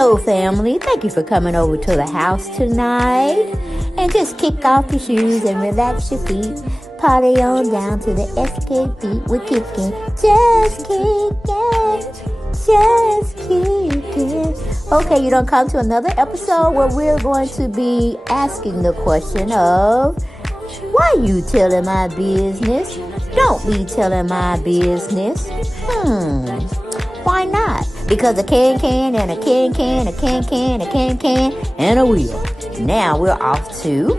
Hello, family. Thank you for coming over to the house tonight. And just kick off your shoes and relax your feet. Party on down to the SK beat. We're kicking, just kicking, just kicking. Okay, you don't come to another episode where we're going to be asking the question of, why you telling my business? Don't be telling my business. Why not? Because a can and a can, a can, and a wheel. Now we're off to...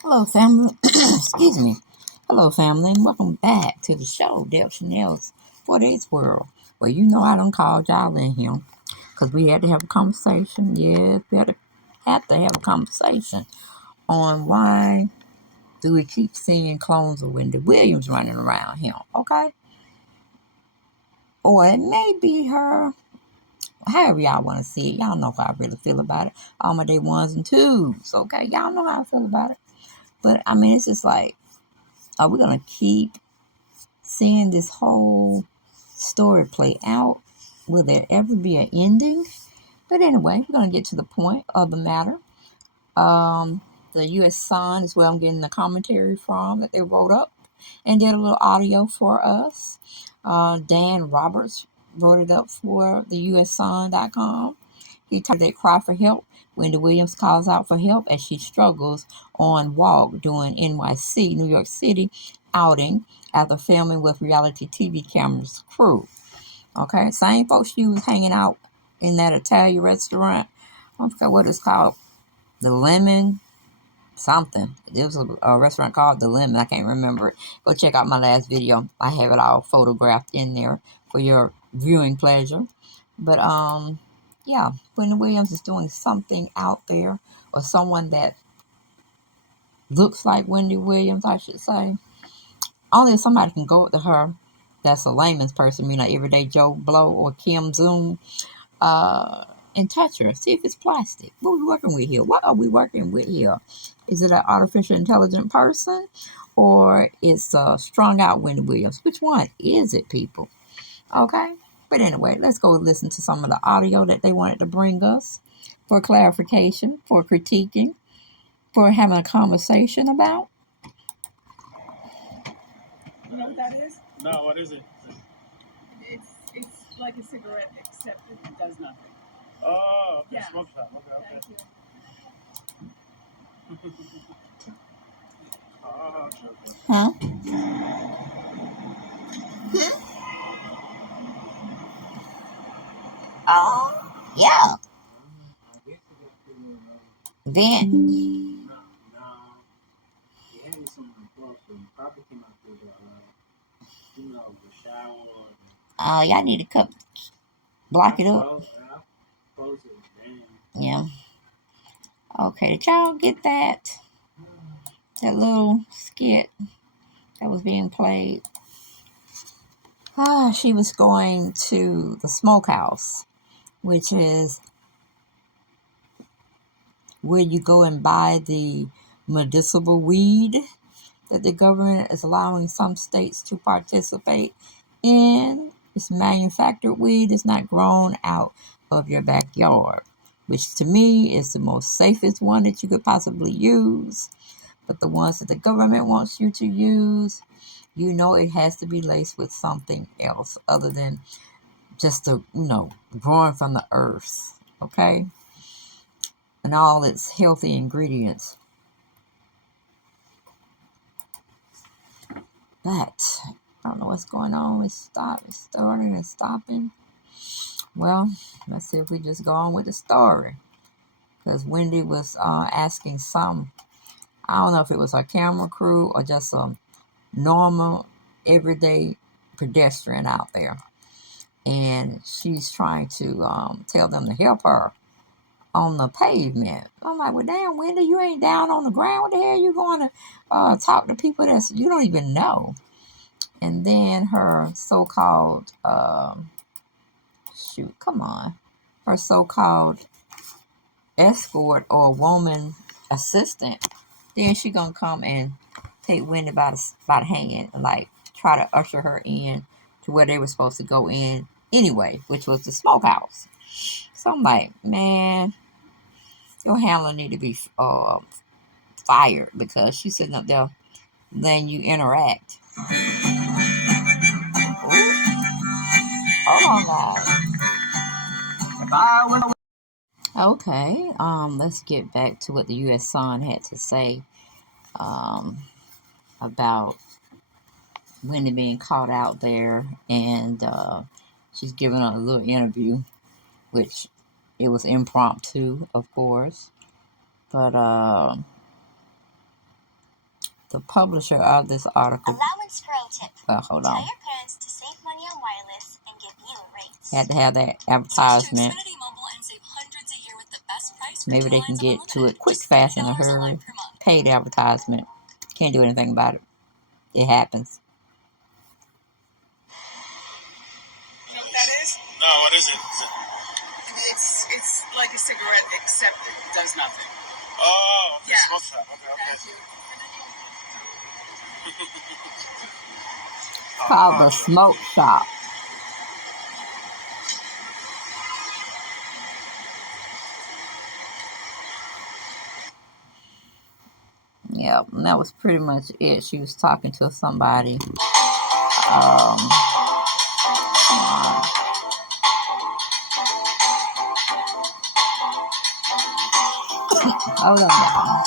Hello, family. Excuse me. Hello, family, and welcome back to the show, Deb Chanel's For This World. Well, you know I done called y'all in here because we had to have a conversation. Yes, we had to have a conversation on why do we keep seeing clones of Wendy Williams running around here, okay? Or it may be her, however y'all want to see it. Y'all know how I really feel about it. All my day ones and twos, okay? Y'all know how I feel about it. But, I mean, it's just like, are we going to keep seeing this whole story play out? Will there ever be an ending? But anyway, we're going to get to the point of the matter. The U.S. Sun is where I'm getting the commentary from that they wrote up and did a little audio for us. Dan Roberts wrote it up for the USSun.com. He told they cry for help. Wendy Williams calls out for help as she struggles on walk during NYC, New York City outing after filming with reality TV cameras crew. Okay, same folks she was hanging out in that Italian restaurant. I forgot what it's called. The Lemon something. It was a restaurant called The Lemon. I can't remember it. Go check out my last video. I have it all photographed in there for your viewing pleasure. But yeah, Wendy Williams is doing something out there, or someone that looks like Wendy Williams, I should say. Only if somebody can go up to her that's a layman's person, everyday Joe Blow or Kim Zoom, and touch her. See if it's plastic. What are we working with here? What are we working with here? Is it an artificial intelligent person, or it's a strung out Wendy Williams? Which one is it, people? Okay. But anyway, let's go listen to some of the audio that they wanted to bring us for clarification, for critiquing, for having a conversation about. You know what that is? No, what is it? It's like a cigarette, except it does nothing. Oh, okay. Yeah. Smoke shop. Okay. Thank you. Oh, okay. Huh? Oh, yeah. Then. No. He had me some close, but probably came out through the shower. Y'all need to block it up. I'll close it. Yeah. Okay, did y'all get that? That little skit that was being played? She was going to the smokehouse, which is where you go and buy the medicinal weed that the government is allowing some states to participate in. It's manufactured weed. It's not grown out of your backyard, which to me is the most safest one that you could possibly use. But the ones that the government wants you to use, it has to be laced with something else other than just growing from the earth, okay? And all its healthy ingredients. But I don't know what's going on. It's starting and stopping. Well, let's see if we just go on with the story. Because Wendy was asking I don't know if it was her camera crew or just a normal, everyday pedestrian out there. And she's trying to tell them to help her on the pavement. I'm like, well, damn, Wendy, you ain't down on the ground. What the hell are you going to talk to people that you don't even know? And then her so-called, her so-called escort or woman assistant Then she gonna come and take Wendy by the hand and like try to usher her in to where they were supposed to go in anyway, which was the smokehouse. So I'm like, man, your handler need to be fired because she's sitting up there letting you interact. Ooh, hold on, guys. Okay, let's get back to what the U.S. Sun had to say um, about Wendy being caught out there, and she's giving a little interview, which it was impromptu, of course, but the publisher of this article. Allowance pro tip. Well, hold Tell on. your parents to save money on wireless and give you rates. Had to have that advertisement. Maybe they can get to it quick, fast, in a hurry. Paid advertisement. Can't do anything about it. It happens. You know what that is? No, what is it? It's like a cigarette, except it does nothing. Oh, okay, Yeah. smoke shop. Okay, okay. Thank you. Called the Smoke Shop. Yeah, and that was pretty much it. She was talking to somebody. Hold on, y'all.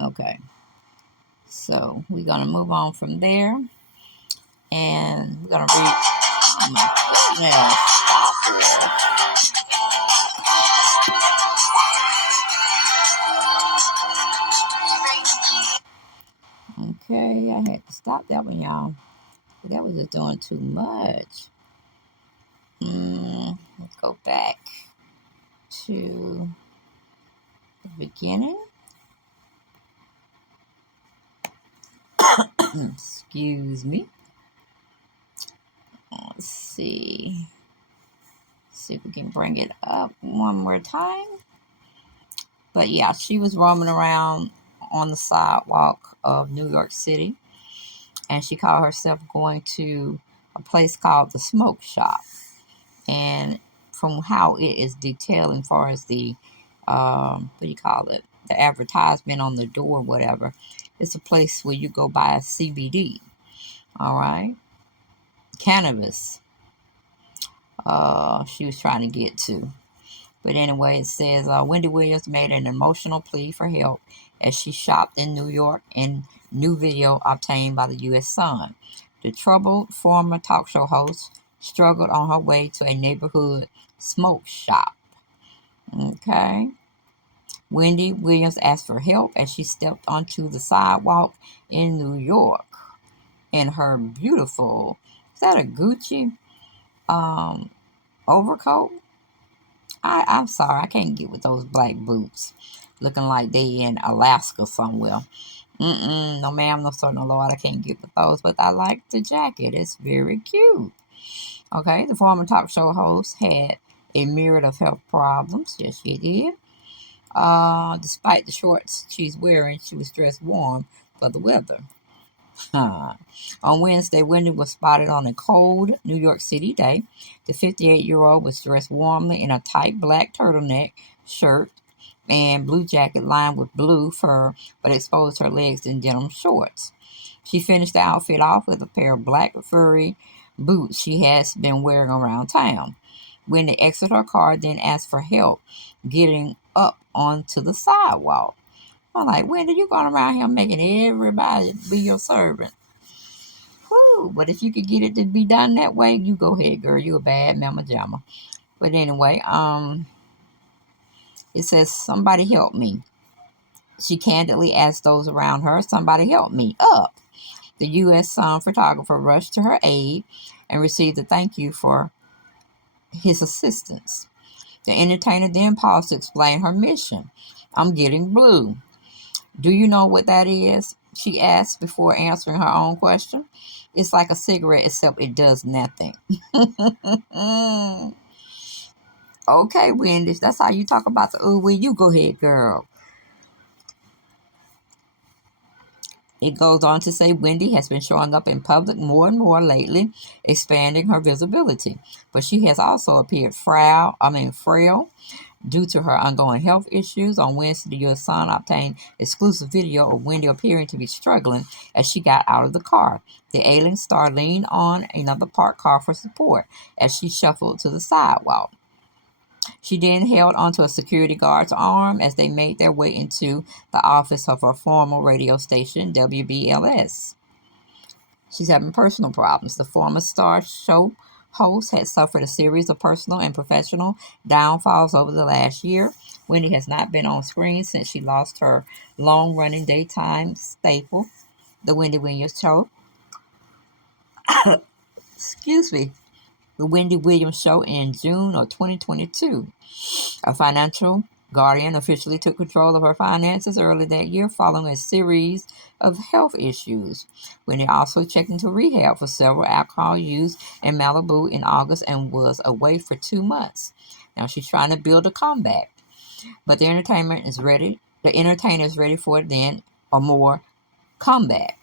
Okay, so we're gonna move on from there, and we're gonna read. Oh my goodness! Okay, I had to stop that one, y'all. That was just doing too much. Let's go back to the beginning. Excuse me. Let's see. See if we can bring it up one more time. But yeah, she was roaming around on the sidewalk of New York City, and she called herself going to a place called the Smoke Shop. And from how it is detailed as far as the what do you call it, the advertisement on the door, whatever, it's a place where you go buy a CBD. All right, cannabis. She was trying to get to. But anyway, it says Wendy Williams made an emotional plea for help as she shopped in New York in new video obtained by the U.S. Sun. The troubled former talk show host struggled on her way to a neighborhood smoke shop. Okay. Wendy Williams asked for help as she stepped onto the sidewalk in New York in her beautiful, is that a Gucci overcoat? I'm sorry, I can't get with those black boots looking like they in Alaska somewhere. No ma'am, no sir, no lord, I can't get with those, but I like the jacket. It's very cute. Okay, the former talk show host had a myriad of health problems. Yes, she did. Despite the shorts she's wearing, she was dressed warm for the weather. On Wednesday, Wendy was spotted on a cold New York City day. The 58-year-old was dressed warmly in a tight black turtleneck shirt and blue jacket lined with blue fur, but exposed her legs in denim shorts. She finished the outfit off with a pair of black furry boots she has been wearing around town. Wendy exited her car, then asked for help getting up onto the sidewalk. I'm like, Wendy, you going around here making everybody be your servant. Whew, but if you could get it to be done that way, you go ahead, girl. You a bad mama jamma. But anyway, it says, somebody help me. She candidly asked those around her, somebody help me up. The U.S. photographer rushed to her aid and received a thank you for his assistance. The entertainer then paused to explain her mission. I'm getting blue. Do you know what that is? She asked before answering her own question. It's like a cigarette, except it does nothing. Okay, Wendy, that's how you talk about the ooh wee. You go ahead, girl. It goes on to say Wendy has been showing up in public more and more lately, expanding her visibility. But she has also appeared frail due to her ongoing health issues. On Wednesday, the U.S. Sun obtained exclusive video of Wendy appearing to be struggling as she got out of the car. The ailing star leaned on another parked car for support as she shuffled to the sidewalk. She then held onto a security guard's arm as they made their way into the office of her former radio station, WBLS. She's having personal problems. The former star show host had suffered a series of personal and professional downfalls over the last year. Wendy has not been on screen since she lost her long running daytime staple, The Wendy Williams Show. Excuse me. The Wendy Williams Show in June of 2022. A financial guardian officially took control of her finances early that year following a series of health issues. Wendy also checked into rehab for several alcohol use in Malibu in August and was away for 2 months. Now she's trying to build a comeback, but the entertainer is ready for it then or more comeback.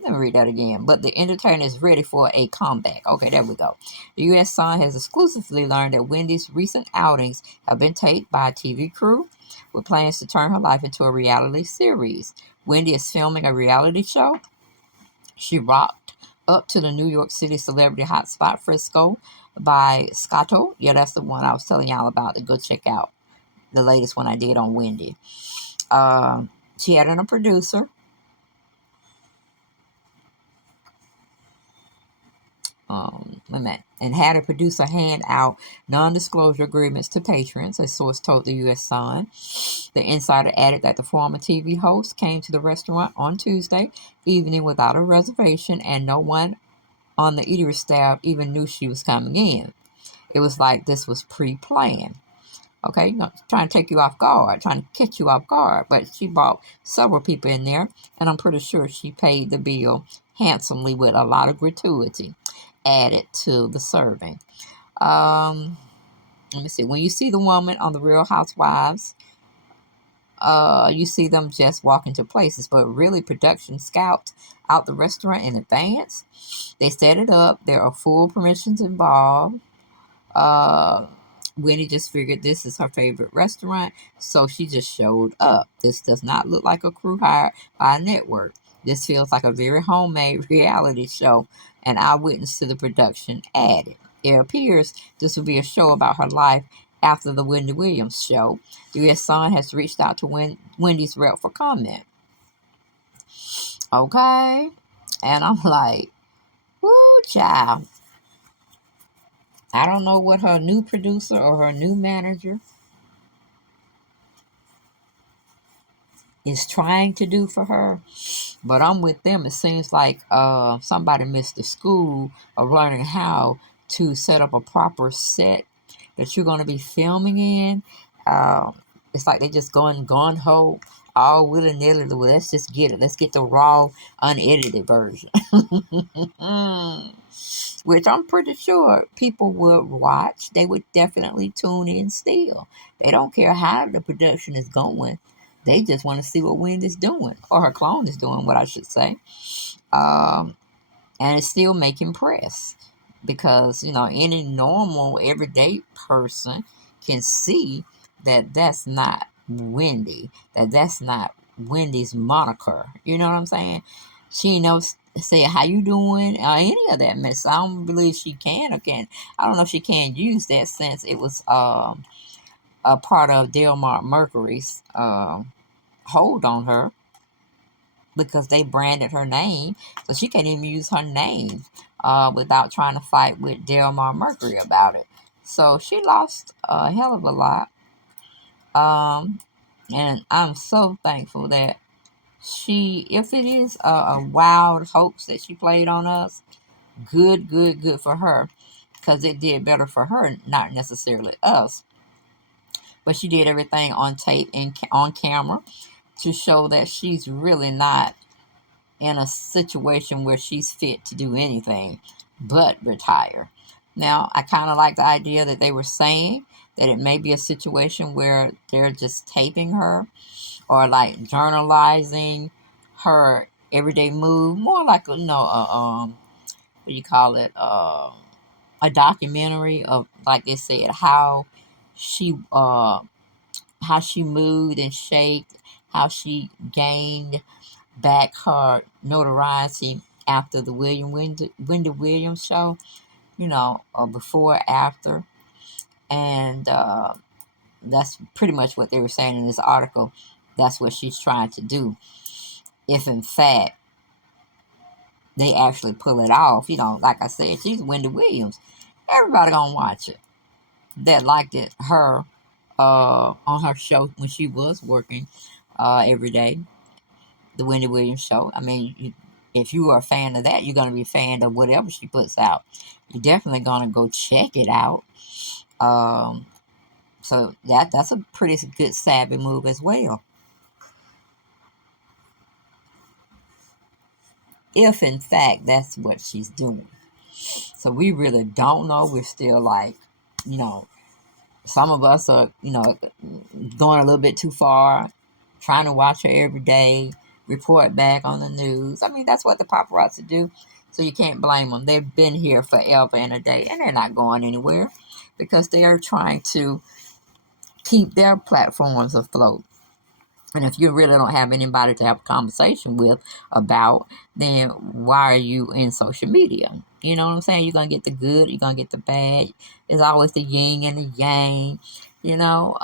Let me read that again. But the entertainer is ready for a comeback. Okay, there we go. The U.S. Sun has exclusively learned that Wendy's recent outings have been taped by a TV crew with plans to turn her life into a reality series. Wendy is filming a reality show. She rocked up to the New York City celebrity hotspot Frisco by Scotto. Yeah, that's the one I was telling y'all about to go check out. The latest one I did on Wendy. She had a producer. And had a producer hand out non-disclosure agreements to patrons, a source told the U.S. Sun. The insider added that the former TV host came to the restaurant on Tuesday evening without a reservation, and no one on the eatery staff even knew she was coming in. It was like this was pre-planned. Okay, trying to take you off guard, trying to catch you off guard. But she brought several people in there, and I'm pretty sure she paid the bill handsomely with a lot of gratuity added to the serving. Let me see. When you see the woman on the Real Housewives, you see them just walk into places, but really production scout out the restaurant in advance. They set it up. There are full permissions involved. Wendy just figured this is her favorite restaurant, so she just showed up. This does not look like a crew hired by a network. This feels like a very homemade reality show, an eyewitness to the production added. It appears this will be a show about her life after the Wendy Williams show. The U.S. Sun has reached out to Wendy's rep for comment. Okay. And I'm like, woo, child. I don't know what her new producer or her new manager is trying to do for her, but I'm with them. It seems like somebody missed the school of learning how to set up a proper set that you're going to be filming in. It's like they just going gun ho, all willy nilly. Well, let's just get it. Let's get the raw, unedited version. Which I'm pretty sure people would watch. They would definitely tune in still. They don't care how the production is going. They just want to see what Wendy's doing, or her clone is doing, what I should say. Um, and it's still making press because, any normal, everyday person can see that that's not Wendy, that's not Wendy's moniker. You know what I'm saying? She knows say how you doing or any of that mess. I don't believe she can or can. I don't know if she can use that since it was a part of Delmar Mercury's hold on her because they branded her name, so she can't even use her name without trying to fight with Delmar Mercury about it. So she lost a hell of a lot. And I'm so thankful that if it is a wild hoax that she played on us, good, good, good for her, because it did better for her, not necessarily us. But she did everything on tape and on camera to show that she's really not in a situation where she's fit to do anything but retire. Now, I kind of like the idea that they were saying that it may be a situation where they're just taping her or like journalizing her everyday move, more like what do you call it? A documentary of, like they said, she uh how she moved and shaped, how she gained back her notoriety after the Wendy Williams show, before, after. And that's pretty much what they were saying in this article. That's what she's trying to do. If in fact they actually pull it off, like I said, she's Wendy Williams. Everybody gonna watch it. That liked her on her show when she was working every day, the Wendy Williams show. I mean, if you are a fan of that, you're gonna be a fan of whatever she puts out. You're definitely gonna go check it out. Um, so that's a pretty good savvy move as well. If in fact that's what she's doing. So we really don't know. We're still like, you know, some of us are, going a little bit too far, trying to watch her every day, report back on the news. I mean, that's what the paparazzi do. So you can't blame them. They've been here forever and a day, and they're not going anywhere because they are trying to keep their platforms afloat. And if you really don't have anybody to have a conversation with about, then why are you in social media? You know what I'm saying? You're going to get the good, you're going to get the bad. There's always the yin and the yang, you know.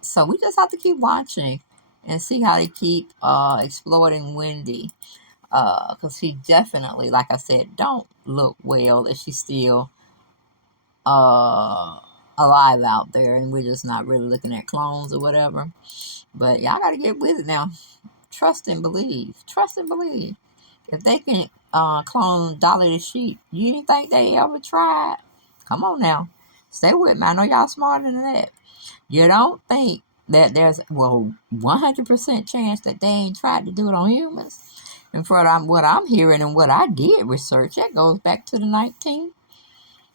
So we just have to keep watching and see how they keep exploiting Wendy. Because she definitely, like I said, don't look well if she's still uh, alive out there and we're just not really looking at clones or whatever. But y'all got to get with it now. Trust and believe. Trust and believe. If they can clone Dolly the sheep, you didn't think they ever tried? Come on now. Stay with me. I know y'all smarter than that. You don't think that there's, 100% chance that they ain't tried to do it on humans? And for what I'm hearing and what I did research, that goes back to the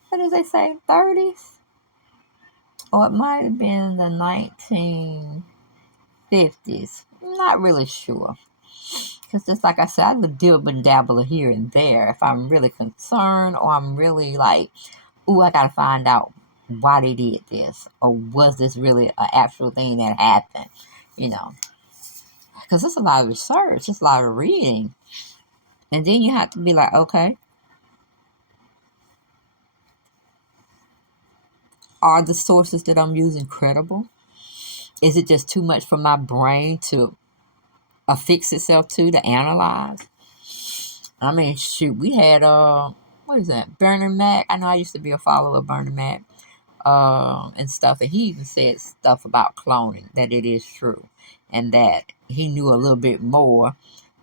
what did they say, 30s? Or it might have been the 1950s. I'm not really sure. Because just like I said, I would dib and dabble here and there if I'm really concerned or I'm really like, ooh, I got to find out why they did this. Or was this really an actual thing that happened? Because it's a lot of research. It's a lot of reading. And then you have to be like, okay, are the sources that I'm using credible? Is it just too much for my brain to affix itself to analyze? I mean, shoot, we had what is that? Bernie Mac. I know I used to be a follower of Bernie Mac, and stuff, and he even said stuff about cloning, that it is true, and that he knew a little bit more,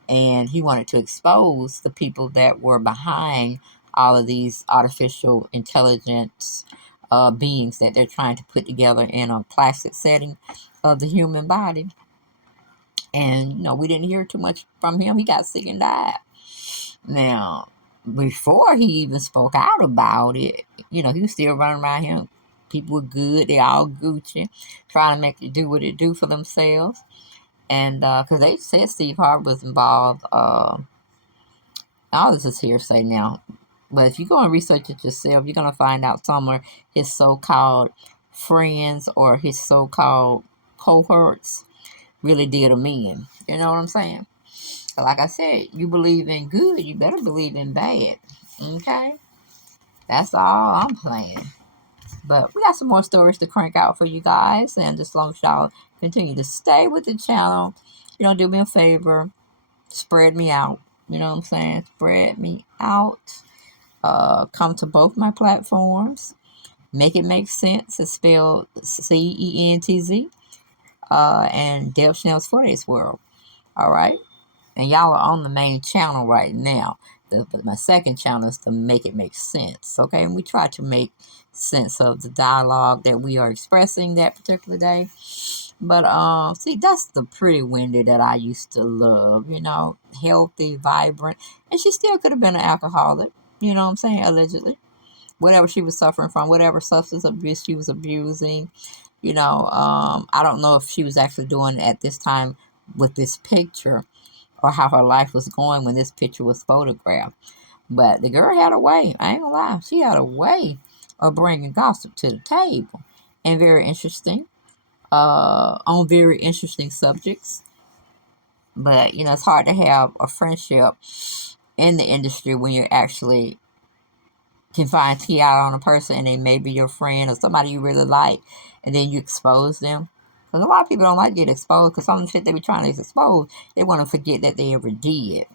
and he wanted to expose the people that were behind all of these artificial intelligence beings that they're trying to put together in a plastic setting of the human body. And we didn't hear too much from him. He got sick and died. Now, before he even spoke out about it, he was still running around here. People were good. They all Gucci, trying to make it do what it do for themselves. And because they said Steve Harvey was involved. All this is hearsay now. But if you go and research it yourself, you're going to find out some of his so-called friends or his so-called cohorts really did him in. You know what I'm saying? Like I said, you believe in good, you better believe in bad. Okay? That's all I'm playing. But we got some more stories to crank out for you guys. And as long as y'all continue to stay with the channel, do me a favor, spread me out. You know what I'm saying? Spread me out. Come to both my platforms. Make It Make Sense. It's spelled CENTZ. And Deb Schnell's For This World. All right? And y'all are on the main channel right now. My second channel is to Make It Make Sense. Okay? And we try to make sense of the dialogue that we are expressing that particular day. But see, that's the pretty Wendy that I used to love. Healthy, vibrant. And she still could have been an alcoholic. You know what I'm saying? Allegedly. whatever she was suffering from, whatever substance abuse she was abusing. I don't know if she was actually doing it at this time with this picture or how her life was going when this picture was photographed. But the girl had a way. I ain't gonna lie. She had a way of bringing gossip to the table, and very interesting, on very interesting subjects. But it's hard to have a friendship in the industry when you actually can find tea out on a person and they may be your friend or somebody you really like, and then you expose them. Because a lot of people don't like to get exposed because some of the shit they be trying to expose, they want to forget that they ever did.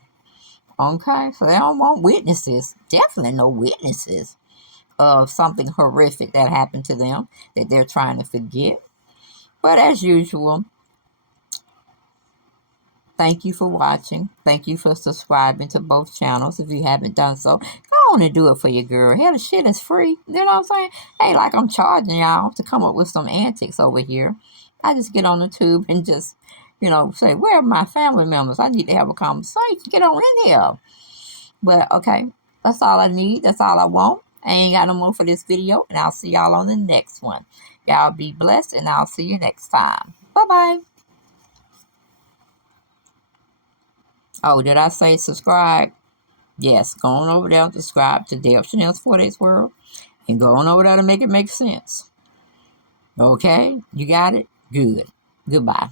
Okay? So they don't want witnesses. Definitely no witnesses of something horrific that happened to them that they're trying to forget. But as usual, thank you for watching. Thank you for subscribing to both channels. If you haven't done so, go on and do it for your girl. Hell, the shit is free. You know what I'm saying? Hey, like I'm charging y'all to come up with some antics over here. I just get on the tube and just, say, where are my family members? I need to have a conversation. Get on in here. But, okay, that's all I need. That's all I want. I ain't got no more for this video, and I'll see y'all on the next one. Y'all be blessed, and I'll see you next time. Bye-bye. Oh, did I say subscribe? Yes, go on over there and subscribe to Deb Chanel's 4 Days World, and go on over there to make it make sense. Okay? You got it? Good. Goodbye.